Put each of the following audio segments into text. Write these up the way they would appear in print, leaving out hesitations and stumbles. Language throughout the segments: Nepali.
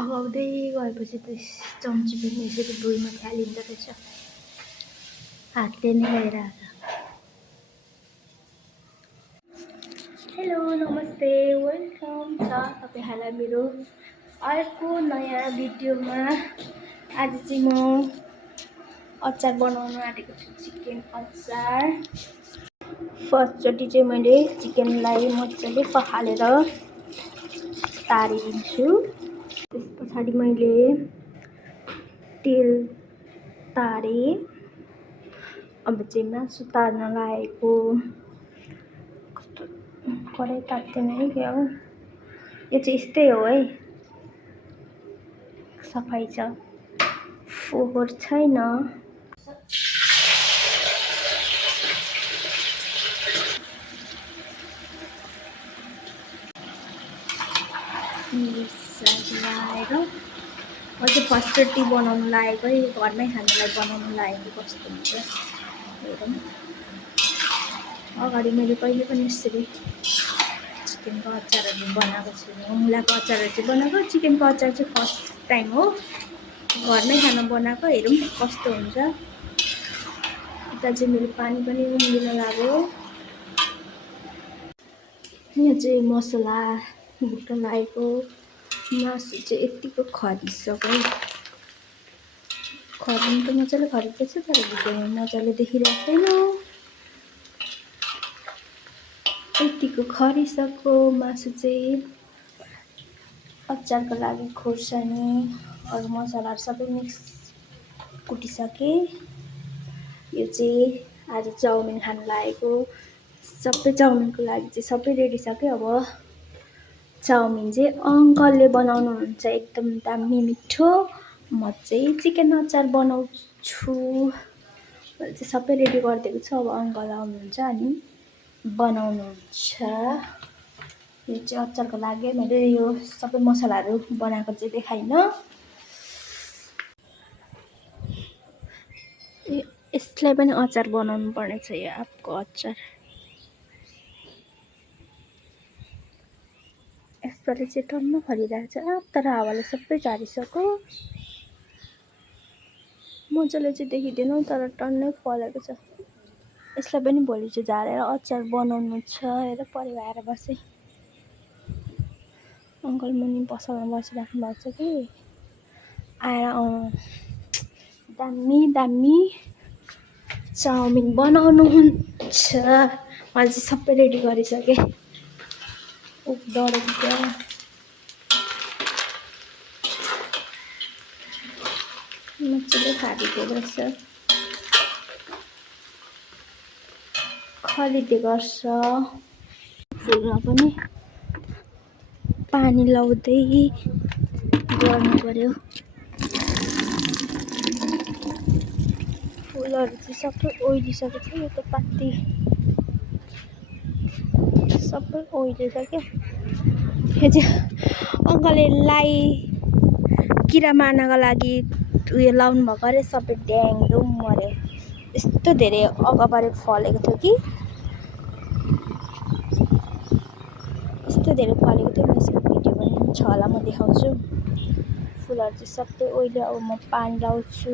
अगाउँदै गएपछि त चम्ची पनि यसरी भुइँमा फ्यालिँदो रहेछ। हातले नै लगाइरहेको। हेलो नमस्ते, वेलकम छ तपाईँहरूलाई मेरो अर्को नयाँ भिडियोमा। आज चाहिँ म अचार बनाउन आँटेको छु, चिकन अचार। फर्स्टचोटि चाहिँ मैले चिकनलाई मजाले पखालेर तारिदिन्छु। त्यस पछाडि मैले तेल तारेँ। अब चाहिँ मासु तार्न लागेको। कस्तो कराई तात्दैन है क्या हो। यो चाहिँ यस्तै हो है, सफाइ छ, फोहोर छैन। लगाएर म चाहिँ फर्स्टचोटि बनाउनु लागेको है, घरमै खानालाई बनाउनु लागेको कस्तो हुन्छ हेरौँ। अगाडि मैले कहिले पनि यसरी चिकनको अचारहरू बनाएको छुइनँ। मुलाको अचारहरू चाहिँ बनाएको, चिकनको अचार चाहिँ फर्स्ट टाइम हो घरमै खाना बनाएको। हेरौँ कस्तो हुन्छ। यता चाहिँ मेरो पानी पनि उम्लिन लाग्यो। यहाँ चाहिँ मसला भुट्न लागेको। मासु चाहिँ यत्तिको खरिसक्यो। खरिनु त मजाले खरिदैछ, तर भिडियोमा मजाले देखिरहेको छैन। यत्तिको खरिसक्यो मासु चाहिँ। अचारको लागि खोर्सानी अरू मसलाहरू सबै मिक्स कुटिसकेँ। यो चाहिँ आज चाउमिन खान लागेको। सबै चाउमिनको लागि चाहिँ सबै रेडी सकेँ। अब चाउमिन चाहिँ अङ्कलले बनाउनुहुन्छ, एकदम दामी मिठो। म चाहिँ चिकन अचार बनाउँछु। मैले चाहिँ सबै रेडी गरिदिएको छु। अब अङ्कल आउनुहुन्छ अनि बनाउनुहुन्छ। यो चाहिँ अचारको लागि मैले यो सबै मसलाहरू बनाएको चाहिँ देखाइनँ। यसलाई पनि अचार बनाउनु पर्ने छ, यो आँपको अचार। यसपालि चाहिँ टन्न फलिरहेको छ आँप, तर हावाले सबै झारिसक्यो। मजाले चाहिँ देखिँदैन, तर टन्नै फलेको छ। यसलाई पनि भोलि चाहिँ झारेर अचार बनाउनु छ। हेर परेवा आएर बसेँ। अङ्कल मुनि पसलमा बसिराख्नु भएको छ कि आएर दामी दामी चाउमिन बनाउनुहुन्छ। मैले चाहिँ सबै रेडी गरिसकेँ। डढेको क्या। मजाले खारिदिएको रहेछ। खरिदे गर्छ। फुलमा पनि पानी लाउँदै गर्नु पर्यो। फुलहरू चाहिँ सबै ओइलिसकेको छ। यो त पाती सबै ओइलिसक्यो। यो चाहिँ अङ्कलले किरा मार्नको लागि उयो लाउनु भएको अरे, सबै ड्याङडुङ मऱ्यो। यस्तो धेरै अगाबारे फलेको थियो कि, यस्तो धेरै फलेको थियो। म यसको भिडियो पनि छ होला, म देखाउँछु। फुलहरू चाहिँ सबै ओइल्यो। अब म पानी लाउँछु।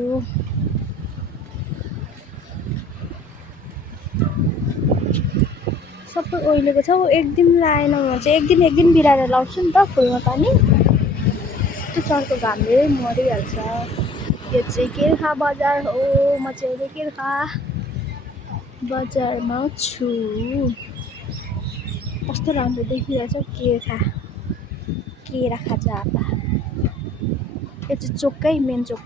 सबै ओइलेको छ। एक दिन लाएन म चाहिँ एक दिन बिराएर लाउँछु नि त फुलमा पानी। यस्तो चर्को घामले मरिहाल्छ। यो चाहिँ किर्खा बजार हो। म चाहिँ अहिले किर्खा बजारमा छु। कस्तो राम्रो देखिरहेछ केरा खाजा आपा। यो चाहिँ चोककै मेन चोक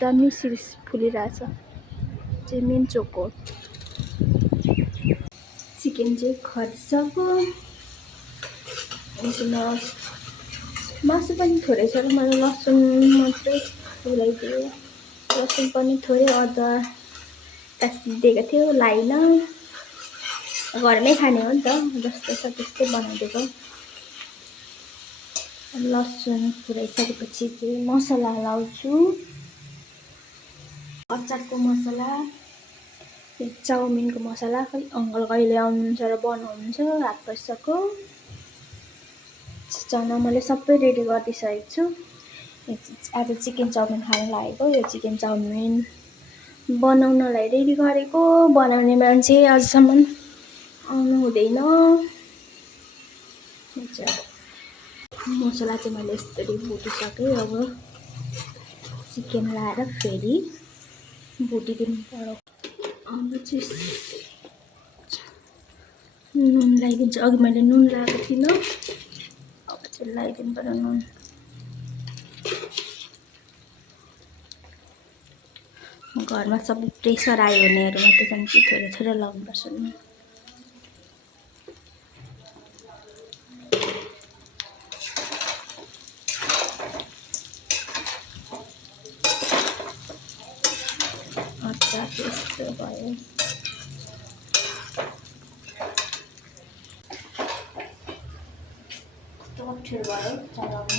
दामी सिरिस फुलिरहेछ। चाहिँ मेन चोक हो। चिकन चाहिँ खरिसक्यो। मासु पनि थोरै छ र मैले लसुन मात्रै फुलाइदियो। लसुन पनि थोरै, अदुवा टाँसिदिएको थियो, लाइन। घरमै खाने हो नि त, जस्तो छ त्यस्तै बनाइदिएको। लसुन फुलाइसकेपछि चाहिँ मसला लाउँछु। अचारको मसला, चाउमिनको मसला। खै अङ्कल कहिले आउनुहुन्छ र बनाउनुहुन्छ, रात भइसक्यो। चना मैले सबै रेडी गरिदिइसकेको छु। आज चिकन चाउमिन खान लागेको। यो चिकन चाउमिन बनाउनलाई रेडी गरेको, बनाउने मान्छे अझसम्म आउनु हुँदैन। मसला चाहिँ मैले यसरी भुटिसकेँ। अब चिकन लाएर फेरि भुटिदिनु पर्यो। अब चाहिँ नुन लगाइदिन्छु। अघि मैले नुन लगाएको थिइनँ, अब चाहिँ लगाइदिनु पर्यो नुन। घरमा सबै प्रेसर आयो हुनेहरू मात्रै छन् कि थोरै थोरै लगाउनुपर्छ नुन। अच्छा त्यस्तो भयो। टोटल भयो चलाउनु।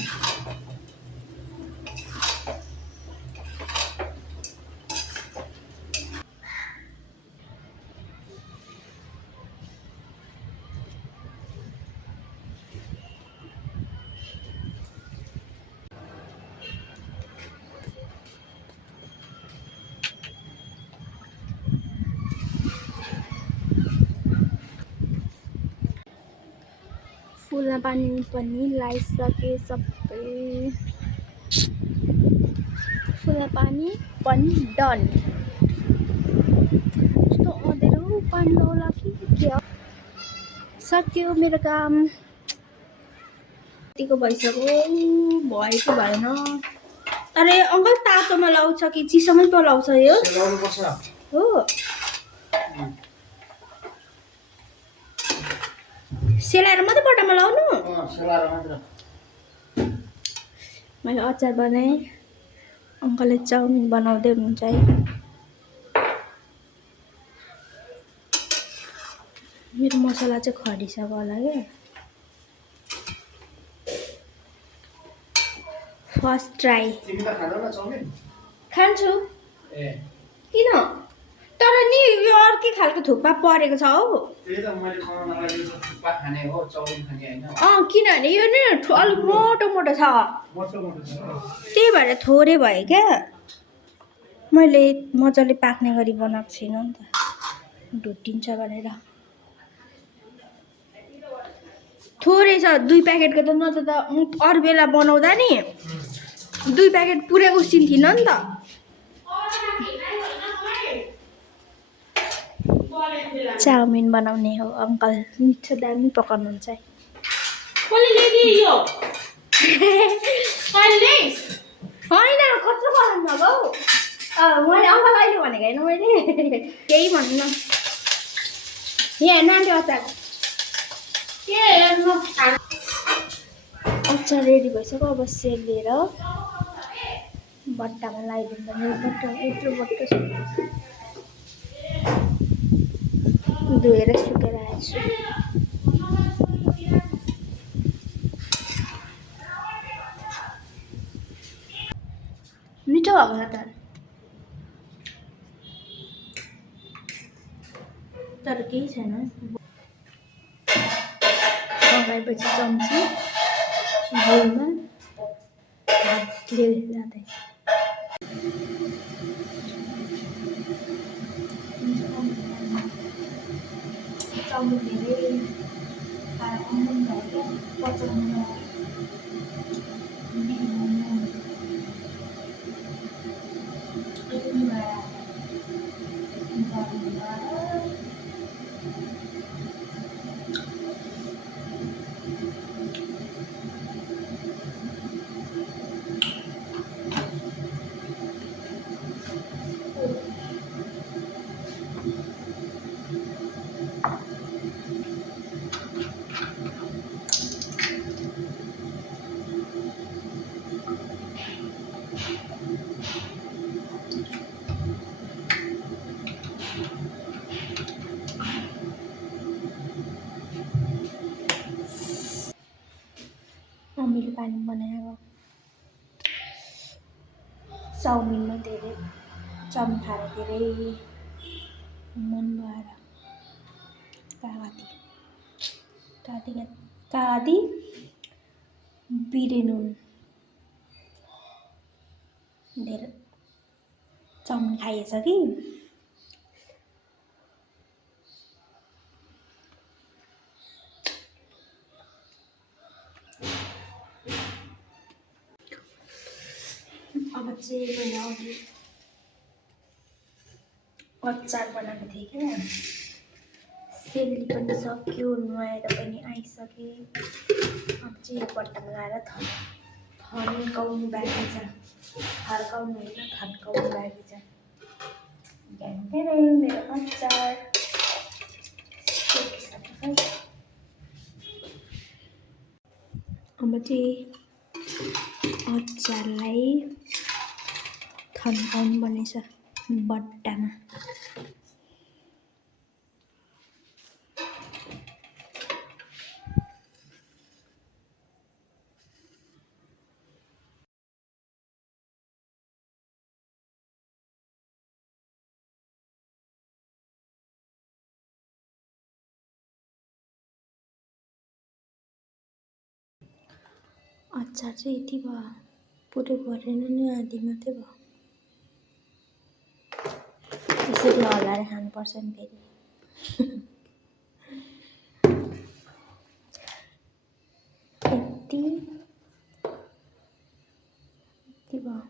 फुलमा पानी पनि लगाइसकेँ सबै। फुलमा पानी पनि डन। यस्तो अँधेरो पानी आउला कि क्या सक्यो मेरो काम। यतिको भइसक्यो, भयो कि भएन। अरे अङ्कल तातोमा लाउँछ कि चिसोमै पलाउँछ यो? हो सेलाएर मात्रै बट्टामा लाउनु? मैले अचार बनाएँ, अङ्कलले चाउमिन बनाउँदै हुनुहुन्छ है। मेरो मसला चाहिँ खरिसक्यो होला क्या। First try. खान्छु। किन? तर नि यो अर्कै खालको थुक्पा परेको छ हौ। किनभने यो नि अलिक मोटो मोटो छ, त्यही भएर थोरै भयो क्या। मैले मजाले पाक्ने गरी बनाएको छैन नि त, ढुट्टिन्छ भनेर। थोरै छ, 2 प्याकेटको त नत्र त अरू बेला बनाउँदा नि 2 प्याकेट पुरै उसिन्थिन नि त। चाउमिन बनाउने हो अङ्कल, मिठो दामी पकाउनुहुन्छ है। होइन कत्रो बनाउनु भएको हौ। मैले अङ्कल अहिले भनेको होइन, मैले केही भन्नु। यहाँ नानी अचार अचार रेडी भइसक्यो। अब सेलेर बट्टामा लगाइदिनु पर्ने। बट्टा यत्रो बट्टा छ, धोएर सुकेर आएको छु। मिठो भएको छ त, तर केही छैन। लगाएपछि चम्ची भुलमा हातले जाँदै चाउमिन धेरै पचाउनु अमिलो पानी बनाएको। चाउमिनमा धेरै चाउमिन खाएर धेरै मन भएर काँदी पिरे नुन धेरै चाउमिन खाइएछ कि अब चाहिँ मैले अघि अचार बनाएको थिएँ क्या सेली पनि सक्यो नुहाएर पनि आइसकेँ अब चाहिँ यो बट्टामा लगाएर थन्काउनु बाँकी छ फर्काउनु होइन थन्काउनु बाँकी छ मेरो अचार अब चाहिँ अचारलाई थन्काउनु पर्नेछ बट्टामा अचार चाहिँ यति भयो पुरै भरेन नि आधी मात्रै भयो यसरी हल्लाएर खानुपर्छ नि फेरि यति भयो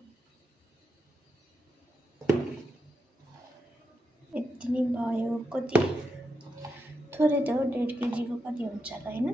यति नै भयो कति थोरै त हो 1.5 केजीको कति हुन्छ होला होइन